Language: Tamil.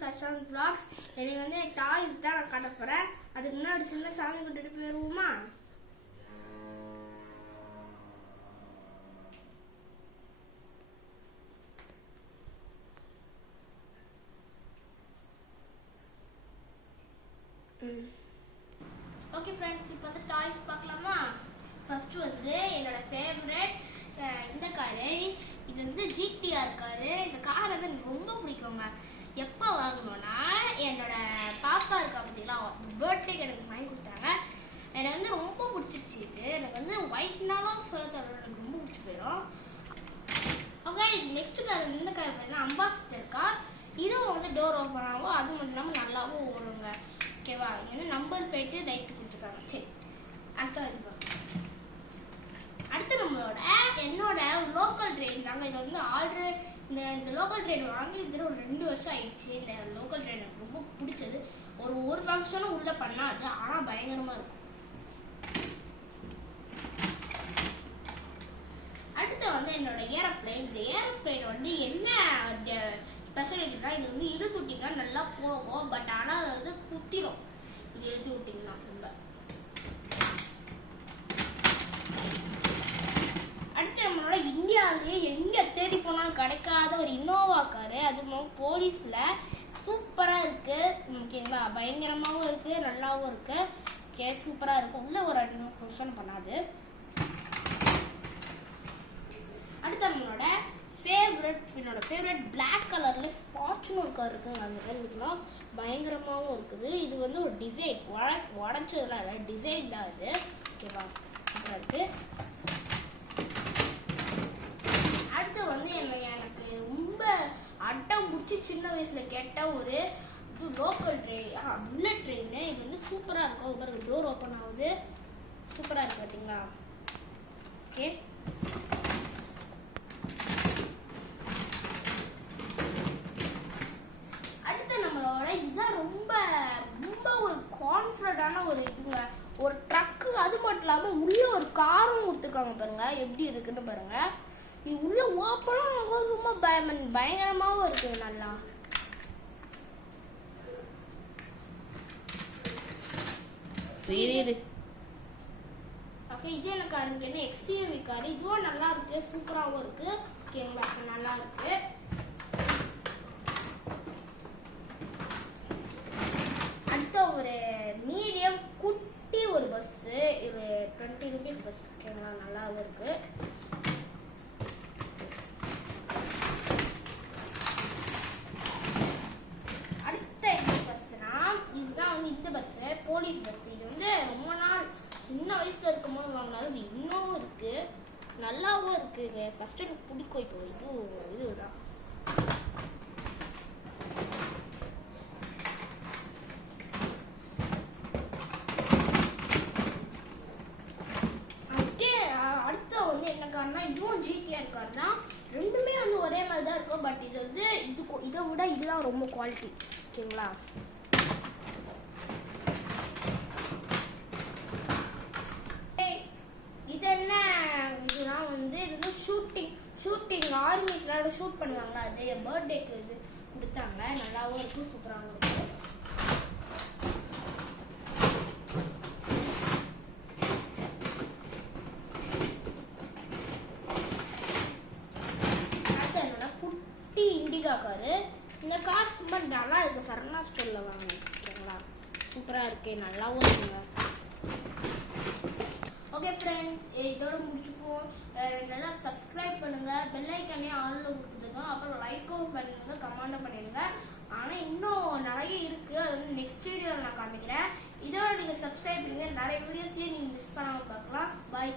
சஷாந்த் vlogs. எனக்கு வந்து டாய்ஸ் தான் நான் காட்ட போறேன். அதுக்கு முன்னாடி சின்ன சாமி கொண்டுட்டு போயிருவோமா? ஓகே ஃப்ரெண்ட்ஸ், இப்போ வந்து டாய்ஸ் பார்க்கலாமா? ஃபர்ஸ்ட் வந்து என்னோட ஃபேவரட் இந்த காரு. இது வந்து GTR காரு. இந்த கார் வந்து எனக்கு ரொம்ப பிடிக்குங்க. எப்போ வாங்கணும்னா என்னோட பாப்பா இருக்கா பார்த்தீங்களா, பர்த்டேக்கு எனக்கு வாங்கி கொடுத்தாங்க. எனக்கு வந்து ரொம்ப பிடிச்சிருச்சு. இது எனக்கு வந்து ஒயிட்னாலும் சொல்ல தர எனக்கு ரொம்ப பிடிச்சி போயிடும். ஓகே, நெக்ஸ்ட் கார் இந்த கார் பார்த்தீங்கன்னா அம்பாசிடர் கார். இதுவும் வந்து டோர் ஓப்பன் ஆகும், அது மட்டும் இல்லாமல் நல்லாவும் ஓடுங்க. ஓகேவா? இங்கே வந்து நம்பர் போயிட்டு லைட்டு கொடுத்துருக்காங்க. சரி, அடுத்து நம்மளோட என்னோட லோக்கல் ட்ரெயின் தாங்க. இது வந்து ஆல்ரெடி இந்த லோக்கல் ட்ரெயின் வாங்கிட்டு ஒரு 2 வருஷம் ஆயிடுச்சு. இந்த லோக்கல் ட்ரெயின் எனக்கு ரொம்ப பிடிச்சது. ஒரு ஃபங்க்ஷனும் உள்ள பண்ணாது, ஆனால் பயங்கரமா இருக்கும். அடுத்து வந்து என்னோட ஏரோப்ளைன். இந்த ஏரோப்ளைன் வந்து என்ன ஸ்பெஷாலிட்டினா, இது வந்து இழுத்து விட்டீங்கன்னா நல்லா போகும். பட் ஆனால் அது வந்து குத்திரும் இது இழுத்து விட்டீங்கன்னா. ரொம்ப அடுத்து நம்மளோட இந்தியாவிலேயே எங்க தேடி போனாலும் கிடைக்காத ஒரு இன்னோவா காரு. அது போலீஸ்ல சூப்பரா இருக்கு. ஓகேங்களா? பயங்கரமாவும் இருக்கு, நல்லாவும் இருக்கு. ஓகே, சூப்பரா இருக்கும். உள்ள ஒரு 2 நிமிஷம் பண்ணாது. அடுத்து நம்மளோட என்னோட ஃபேவரட் பிளாக் கலர்ல ஃபார்ச்சுனர் கார் இருக்குங்க. அந்த பேர் இதுக்கெல்லாம் பயங்கரமாகவும் இருக்குது. இது வந்து ஒரு டிசைன், உடச்சதுலாம் இல்லை, டிசைன் தான் இது. ஓகேவா? சூப்பராக இருக்கு. அடுத்து வந்து எனக்கு ரொம்ப அட்டம் பிடிச்சி சின்ன வயசுல கேட்ட ஒரு இது லோக்கல் ட்ரெயின், புல்லட் ட்ரெயின். இது வந்து சூப்பரா இருக்கும். ஒரு டோர் ஓப்பன் ஆகுது, சூப்பரா இருக்கு பார்த்தீங்களா? ஓகே, இதுதான் ரொம்ப ரொம்ப ஒரு கான்ஃபிடண்டான ஒரு இதுங்க. ஒரு ட்ரக்கு, அது மட்டும் இல்லாம உள்ள ஒரு காரும் கொடுத்துருக்காங்க பாருங்க, எப்படி இருக்குன்னு பாருங்க. இது உள்ள ஓப்பனும் ரொம்ப பயங்கரமாவும் இருக்கு. நல்லா ஓகே, இது எனக்கு காருங்க என்ன XUV காரு. இதுவும் நல்லா இருக்கு, சூப்பராகவும் இருக்கு. ஓகேங்களா? நல்லா இருக்கு. ஒரு மீடியம் குட்டி ஒரு பஸ், இது 20 rupees பஸ். ஓகேங்களா? நல்லாவும் இருக்கு. அடுத்த என்ன பஸ்னா, இதுதான் வந்து இந்த பஸ், போலீஸ் பஸ். இது வந்து ரொம்ப நாள் சின்ன வயசுல இருக்கும் போது வாங்கினாலும் இது இன்னும் இருக்கு, நல்லாவும் இருக்கு. ஃபர்ஸ்ட் எனக்கு பிடிக்கும். இப்போ இதுதான் இதுவும் GTR கார் தான். ரெண்டுமே வந்து ஒரே மாதிரி தான் இருக்கும். பட் இது வந்து இதை விட இதுதான் ரொம்ப குவாலிட்டி. ஓகேங்களா? இது என்ன இதுதான் வந்து இது வந்து ஷூட்டிங் ஆர்மிஸ்லாம் ஷூட் பண்ணுவாங்க. அது என் பர்த்டேக்கு இது கொடுத்தாங்க. நல்லாவும் இருக்கும், சூப்பராகவும் இருக்கும். காரு. இந்த கார் சும்மா நல்லா இருக்கு, சரணா ஸ்டோர்ல வாங்கினேன். ஓகேங்களா? சூப்பரா இருக்கு, நல்லாவும் இருக்குங்க. ஓகே ஃப்ரெண்ட்ஸ், இதோட முடிச்சுப்போம். நல்லா சப்ஸ்கிரைப் பண்ணுங்க, பெல் ஐக்கானே ஆன்ல கொடுத்துருங்க, அப்புறம் லைக்கும் பண்ணுங்க, கமெண்ட் பண்ணிடுங்க. ஆனா இன்னும் நிறைய இருக்கு, அது வந்து நெக்ஸ்ட் வீடியோவில் நான் காமிக்கிறேன். இதோட நீங்க சப்ஸ்கிரைப் பண்ணுங்க, நிறைய வீடியோஸையும் நீங்க மிஸ் பண்ணாம பார்க்கலாம். பாய்.